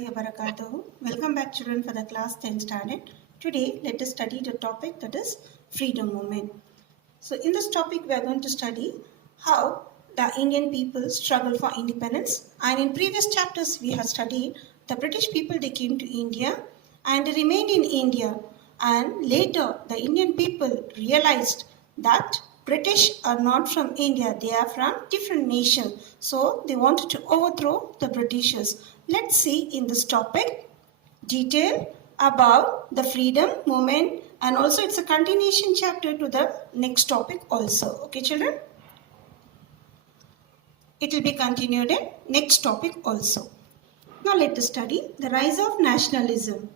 warahmatullahi wabarakatuh. Welcome back children for the class 10 standard. Today let us study the topic that is freedom movement. So in this topic we are going to study how the Indian people struggle for independence, and in previous chapters we have studied the British people. They came to India and they remained in India, and later the Indian people realized that British are not from India, they are from different nations. So they wanted to overthrow the Britishers. Let's see in this topic detail about the freedom movement, and also it's a continuation chapter to the next topic also. Okay children? It will be continued in next topic also. Now let us study the rise of nationalism.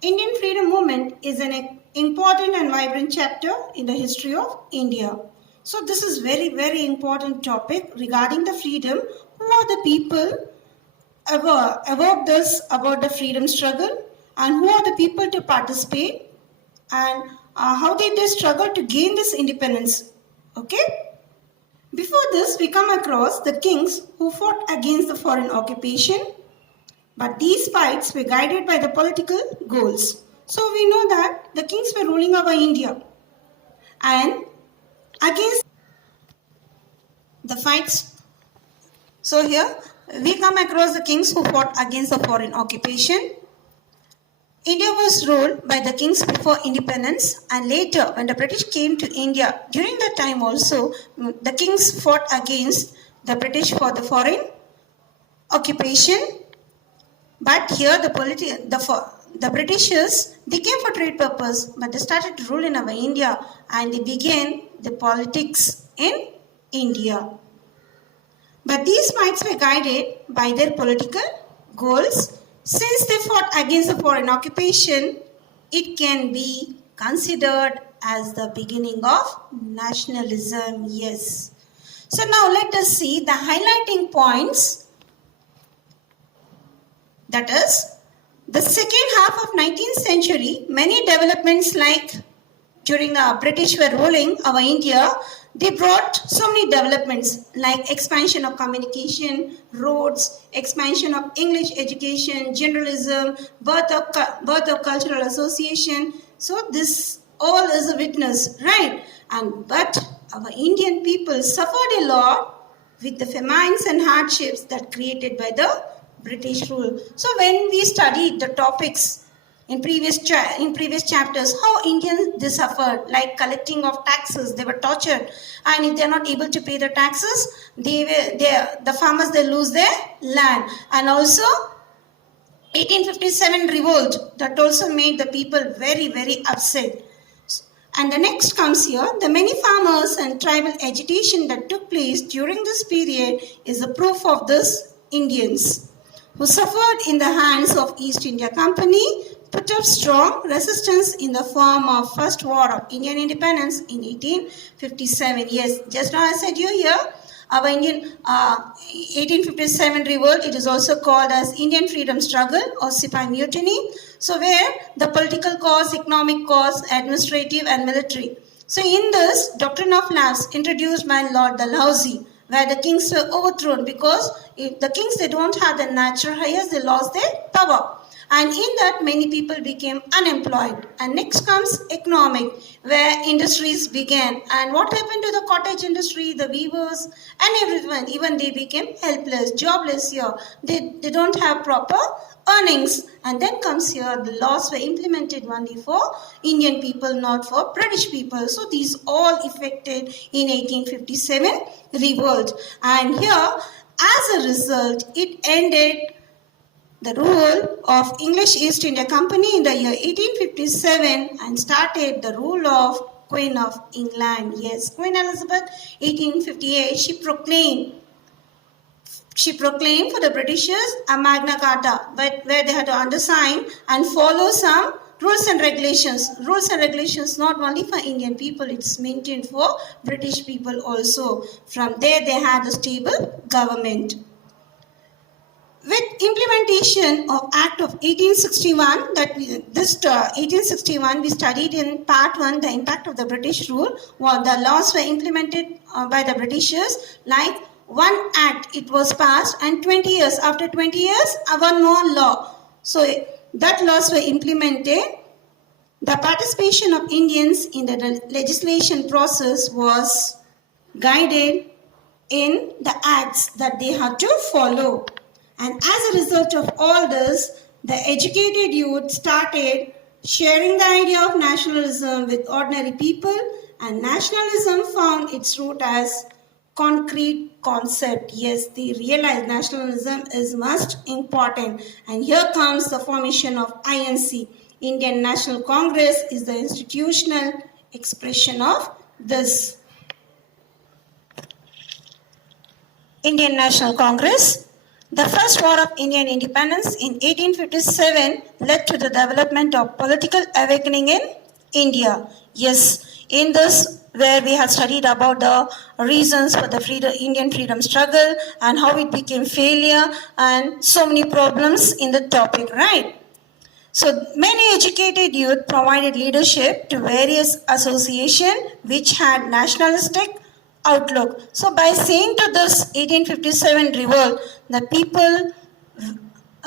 Indian freedom movement is an important and vibrant chapter in the history of India. So this is very important topic regarding the freedom. Who are the people about this, about the freedom struggle, and who are the people to participate, and how did they struggle to gain this independence? Okay. Before this, we come across the kings who fought against the foreign occupation, but these fights were guided by the political goals. So we know that the kings were ruling over India, and against the fights. So here we come across the kings who fought against the foreign occupation. India was ruled by the kings before independence, and later when the British came to India, during that time also the kings fought against the British for the foreign occupation. But here the Britishers, they came for trade purpose, but they started to rule in our India, and they began the politics in India. But these fights were guided by their political goals. Since they fought against the foreign occupation, it can be considered as the beginning of nationalism. Yes. So now let us see the highlighting points. That is, the second half of 19th century, many developments like during the British were ruling our India, they brought so many developments like expansion of communication, roads, expansion of English education, journalism, birth of cultural association. So this all is a witness, right? But our Indian people suffered a lot with the famines and hardships that created by the British rule. So when we studied the topics in previous chapters, how Indians they suffered, like collecting of taxes, they were tortured, and if they are not able to pay the taxes, the farmers they lose their land, and also 1857 revolt that also made the people very upset. And the next comes here, the many farmers and tribal agitation that took place during this period is a proof of this. Indians who suffered in the hands of East India Company put up strong resistance in the form of First War of Indian Independence in 1857. Yes, just now I said you here, our Indian 1857 revolt, it is also called as Indian Freedom Struggle or Sipahi Mutiny. So where the political cause, economic cause, administrative and military. So in this, doctrine of lapse introduced by Lord Dalhousie, where the kings were overthrown because if the kings they don't have the natural heirs, they lost their power. And in that many people became unemployed. And next comes economic, where industries began. And what happened to the cottage industry, the weavers and everyone, even they became helpless, jobless here. They don't have proper earnings. And then comes here, the laws were implemented only for Indian people, not for British people. So these all affected in 1857 revolt. And here, as a result, it ended the rule of English East India Company in the year 1857 and started the rule of Queen of England. Yes, Queen Elizabeth, 1858, she proclaimed for the Britishers a Magna Carta, but where they had to undersign and follow some rules and regulations. Rules and regulations not only for Indian people, it's maintained for British people also. From there, they had a stable government. With implementation of Act of 1861, 1861 we studied in part 1 the impact of the British rule. Well, the laws were implemented by the Britishers, like one act it was passed, and 20 years, after 20 years, one more law. So that laws were implemented. The participation of Indians in the legislation process was guided in the acts that they had to follow. And as a result of all this, the educated youth started sharing the idea of nationalism with ordinary people, and nationalism found its root as concrete concept. Yes, they realized nationalism is most important. And here comes the formation of INC. Indian National Congress is the institutional expression of this. Indian National Congress. The first war of Indian independence in 1857 led to the development of political awakening in India. Yes, in this where we have studied about the reasons for the Indian freedom struggle and how it became failure and so many problems in the topic, right? So many educated youth provided leadership to various associations which had nationalistic outlook. So by saying to this 1857 revolt, the people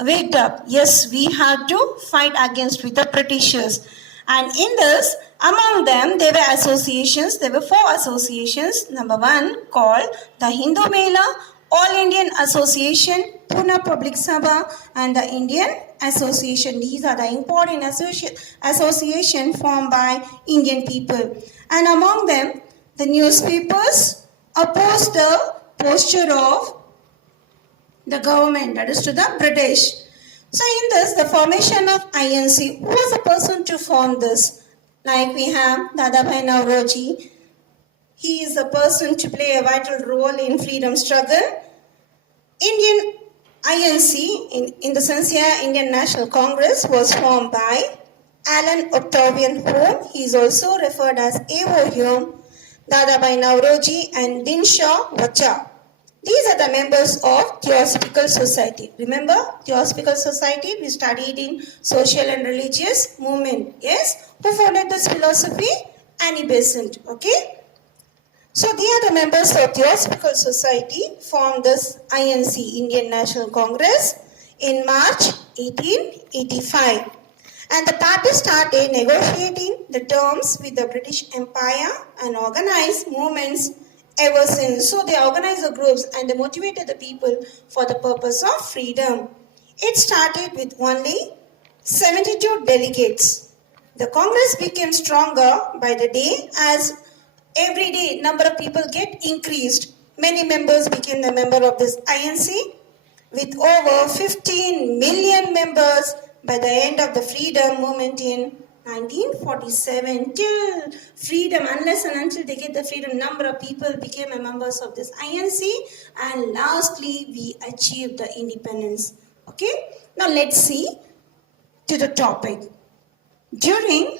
waked up. Yes, we had to fight against with the Britishers. And in this, among them, there were associations. There were 4 associations. Number 1 called the Hindu Mela, All Indian Association, Pune Public Sabha, and the Indian Association. These are the important association formed by Indian people. And among them, the newspapers opposed the posture of the government, that is to the British. So in this, the formation of INC, who was the person to form this? Like we have Dadabhai Naoroji. He is the person to play a vital role in freedom struggle. Indian INC, in the sense here, Indian National Congress, was formed by Alan Octavian Hume. He is also referred as A.O. Hume, Dadabhai Naoroji, and Dinshaw Vacha. These are the members of Theosophical Society. Remember, Theosophical Society we studied in social and religious movement. Yes, who founded this philosophy? Annie Besant. Okay. So they are the members of Theosophical Society formed this INC, Indian National Congress, in March 1885. And the party started negotiating the terms with the British Empire and organized movements ever since. So they organized the groups and they motivated the people for the purpose of freedom. It started with only 72 delegates. The Congress became stronger by the day as every day number of people get increased. Many members became the member of this INC with over 15 million members by the end of the freedom movement in 1947. Till freedom, unless and until they get the freedom, number of people became members of this INC, and lastly we achieved the independence. Okay, now let's see to the topic. During